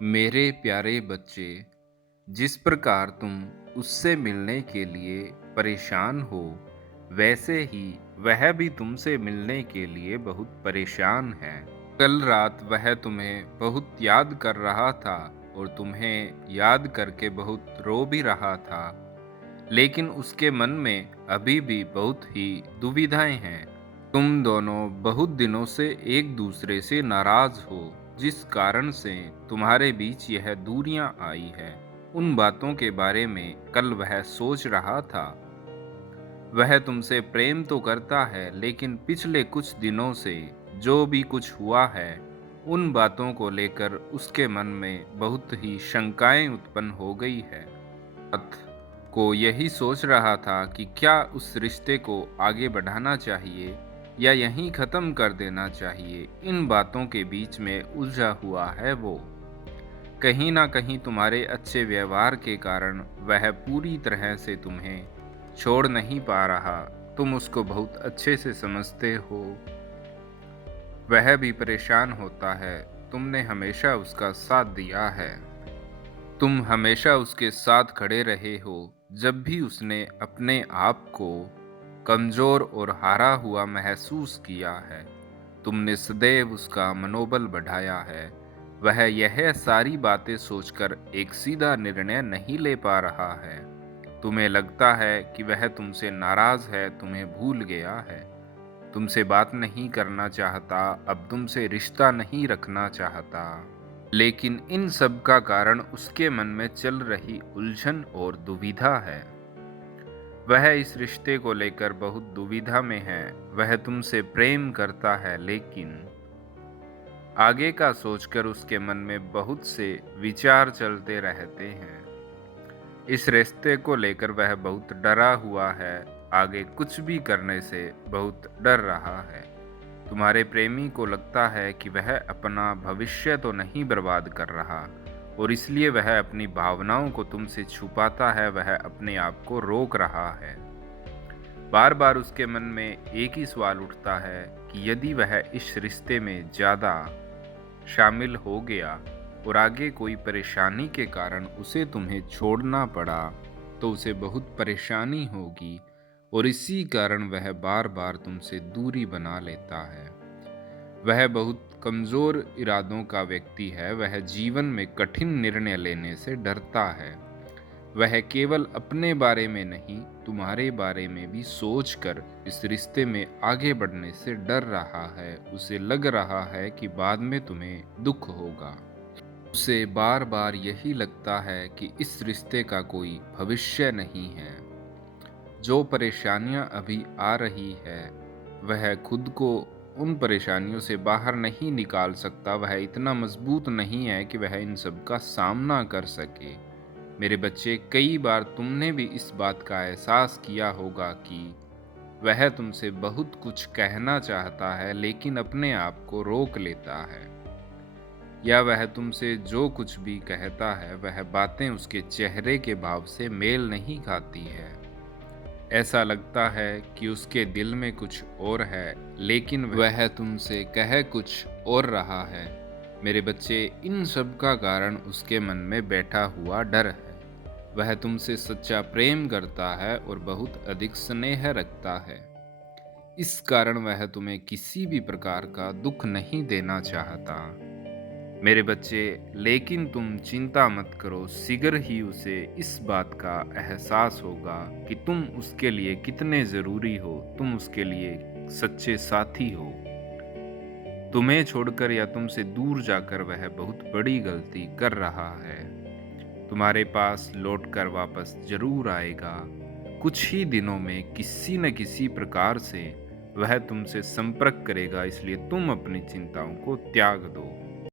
मेरे प्यारे बच्चे, जिस प्रकार तुम उससे मिलने के लिए परेशान हो, वैसे ही वह भी तुमसे मिलने के लिए बहुत परेशान है। कल रात वह तुम्हें बहुत याद कर रहा था और तुम्हें याद करके बहुत रो भी रहा था, लेकिन उसके मन में अभी भी बहुत ही दुविधाएं हैं। तुम दोनों बहुत दिनों से एक दूसरे से नाराज हो, जिस कारण से तुम्हारे बीच यह दूरियां आई है। उन बातों के बारे में कल वह सोच रहा था। वह तुमसे प्रेम तो करता है, लेकिन पिछले कुछ दिनों से जो भी कुछ हुआ है, उन बातों को लेकर उसके मन में बहुत ही शंकाएं उत्पन्न हो गई है। रात को यही सोच रहा था कि क्या उस रिश्ते को आगे बढ़ाना चाहिए या यहीं ख़त्म कर देना चाहिए। इन बातों के बीच में उलझा हुआ है वो। कहीं ना कहीं तुम्हारे अच्छे व्यवहार के कारण वह पूरी तरह से तुम्हें छोड़ नहीं पा रहा। तुम उसको बहुत अच्छे से समझते हो। वह भी परेशान होता है। तुमने हमेशा उसका साथ दिया है। तुम हमेशा उसके साथ खड़े रहे हो जब भी उसने अपने आप को कमज़ोर और हारा हुआ महसूस किया है। तुमने सदैव उसका मनोबल बढ़ाया है। वह यह सारी बातें सोचकर एक सीधा निर्णय नहीं ले पा रहा है। तुम्हें लगता है कि वह तुमसे नाराज़ है, तुम्हें भूल गया है, तुमसे बात नहीं करना चाहता, अब तुमसे रिश्ता नहीं रखना चाहता। लेकिन इन सब का कारण उसके मन में चल रही उलझन और दुविधा है। वह इस रिश्ते को लेकर बहुत दुविधा में है। वह तुमसे प्रेम करता है, लेकिन आगे का सोचकर उसके मन में बहुत से विचार चलते रहते हैं। इस रिश्ते को लेकर वह बहुत डरा हुआ है। आगे कुछ भी करने से बहुत डर रहा है। तुम्हारे प्रेमी को लगता है कि वह अपना भविष्य तो नहीं बर्बाद कर रहा, और इसलिए वह अपनी भावनाओं को तुमसे छुपाता है। वह अपने आप को रोक रहा है। बार बार उसके मन में एक ही सवाल उठता है कि यदि वह इस रिश्ते में ज़्यादा शामिल हो गया और आगे कोई परेशानी के कारण उसे तुम्हें छोड़ना पड़ा, तो उसे बहुत परेशानी होगी, और इसी कारण वह बार बार तुमसे दूरी बना लेता है। वह बहुत कमज़ोर इरादों का व्यक्ति है। वह जीवन में कठिन निर्णय लेने से डरता है। वह केवल अपने बारे में नहीं, तुम्हारे बारे में भी सोचकर इस रिश्ते में आगे बढ़ने से डर रहा है। उसे लग रहा है कि बाद में तुम्हें दुख होगा। उसे बार बार यही लगता है कि इस रिश्ते का कोई भविष्य नहीं है। जो परेशानियां अभी आ रही है, वह खुद को उन परेशानियों से बाहर नहीं निकाल सकता। वह इतना मजबूत नहीं है कि वह इन सब का सामना कर सके। मेरे बच्चे, कई बार तुमने भी इस बात का एहसास किया होगा कि वह तुमसे बहुत कुछ कहना चाहता है, लेकिन अपने आप को रोक लेता है। या वह तुमसे जो कुछ भी कहता है, वह बातें उसके चेहरे के भाव से मेल नहीं खाती है। ऐसा लगता है कि उसके दिल में कुछ और है, लेकिन वह तुमसे कह कुछ और रहा है। मेरे बच्चे, इन सब का कारण उसके मन में बैठा हुआ डर है। वह तुमसे सच्चा प्रेम करता है और बहुत अधिक स्नेह रखता है। इस कारण वह तुम्हें किसी भी प्रकार का दुख नहीं देना चाहता। मेरे बच्चे, लेकिन तुम चिंता मत करो। शीघ्र ही उसे इस बात का एहसास होगा कि तुम उसके लिए कितने ज़रूरी हो। तुम उसके लिए सच्चे साथी हो। तुम्हें छोड़कर या तुमसे दूर जाकर वह बहुत बड़ी गलती कर रहा है। तुम्हारे पास लौटकर वापस जरूर आएगा। कुछ ही दिनों में किसी न किसी प्रकार से वह तुमसे संपर्क करेगा, इसलिए तुम अपनी चिंताओं को त्याग दो।